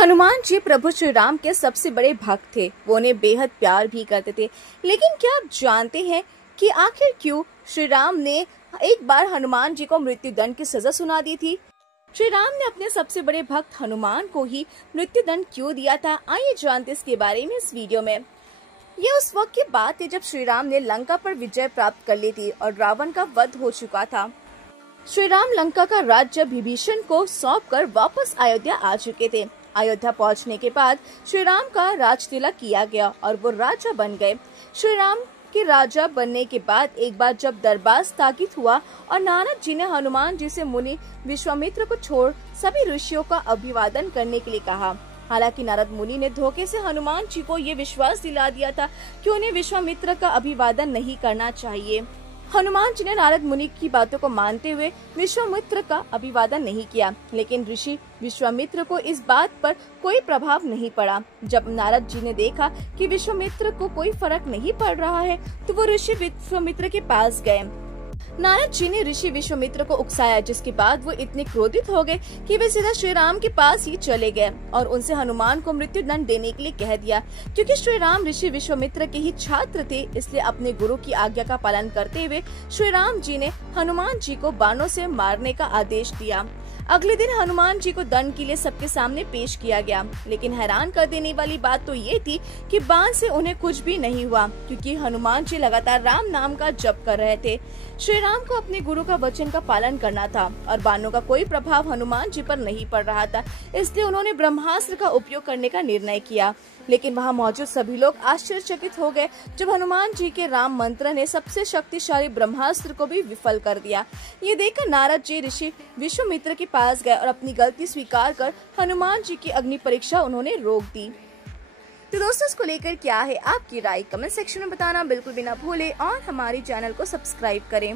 हनुमान जी प्रभु श्री राम के सबसे बड़े भक्त थे। वो उन्हें बेहद प्यार भी करते थे। लेकिन क्या आप जानते हैं कि आखिर क्यों श्री राम ने एक बार हनुमान जी को मृत्यु दंड की सजा सुना दी थी? श्री राम ने अपने सबसे बड़े भक्त हनुमान को ही मृत्यु दंड क्यों दिया था? आइए जानते इसके बारे में इस वीडियो में। ये उस वक्त की बात है जब श्री राम ने लंका पर विजय प्राप्त कर ली थी और रावण का वध हो चुका था। श्री राम लंका का राज्य विभीषण को सौंपकर वापस अयोध्या आ चुके थे। अयोध्या पहुंचने के बाद श्री राम का राज तिलक किया गया और वो राजा बन गए। श्री राम के राजा बनने के बाद एक बार जब दरबार स्थापित हुआ और नारद जी ने हनुमान जी से मुनि विश्वामित्र को छोड़ सभी ऋषियों का अभिवादन करने के लिए कहा। हालांकि नारद मुनि ने धोखे से हनुमान जी को ये विश्वास दिला दिया था कि उन्हें विश्वामित्र का अभिवादन नहीं करना चाहिए। हनुमान जी ने नारद मुनि की बातों को मानते हुए विश्वामित्र का अभिवादन नहीं किया, लेकिन ऋषि विश्वामित्र को इस बात पर कोई प्रभाव नहीं पड़ा। जब नारद जी ने देखा कि विश्वामित्र को कोई फर्क नहीं पड़ रहा है, तो वो ऋषि विश्वामित्र के पास गए। नारद जी ने ऋषि विश्वामित्र को उकसाया, जिसके बाद वो इतने क्रोधित हो गए कि वे सीधा श्री राम के पास ही चले गए और उनसे हनुमान को मृत्यु दंड देने के लिए कह दिया। क्योंकि श्री राम ऋषि विश्वामित्र के ही छात्र थे, इसलिए अपने गुरु की आज्ञा का पालन करते हुए श्री राम जी ने हनुमान जी को बाणों से मारने का आदेश दिया। अगले दिन हनुमान जी को दंड के लिए सबके सामने पेश किया गया, लेकिन हैरान कर देने वाली बात तो ये थी कि बाण से उन्हें कुछ भी नहीं हुआ, क्योंकि हनुमान जी लगातार राम नाम का जप कर रहे थे। श्री राम को अपने गुरु का वचन का पालन करना था और बाणों का कोई प्रभाव हनुमान जी पर नहीं पड़ रहा था, इसलिए उन्होंने ब्रह्मास्त्र का उपयोग करने का निर्णय किया। लेकिन वहां मौजूद सभी लोग आश्चर्यचकित हो गए जब हनुमान जी के राम मंत्र ने सबसे शक्तिशाली ब्रह्मास्त्र को भी विफल कर दिया। ये देखकर नारद जी ऋषि विश्वामित्र के पास गए और अपनी गलती स्वीकार कर हनुमान जी की अग्नि परीक्षा उन्होंने रोक दी। तो दोस्तों, इसको लेकर क्या है आपकी राय? कमेंट सेक्शन में बताना बिल्कुल भी ना भूले और हमारे चैनल को सब्सक्राइब करें।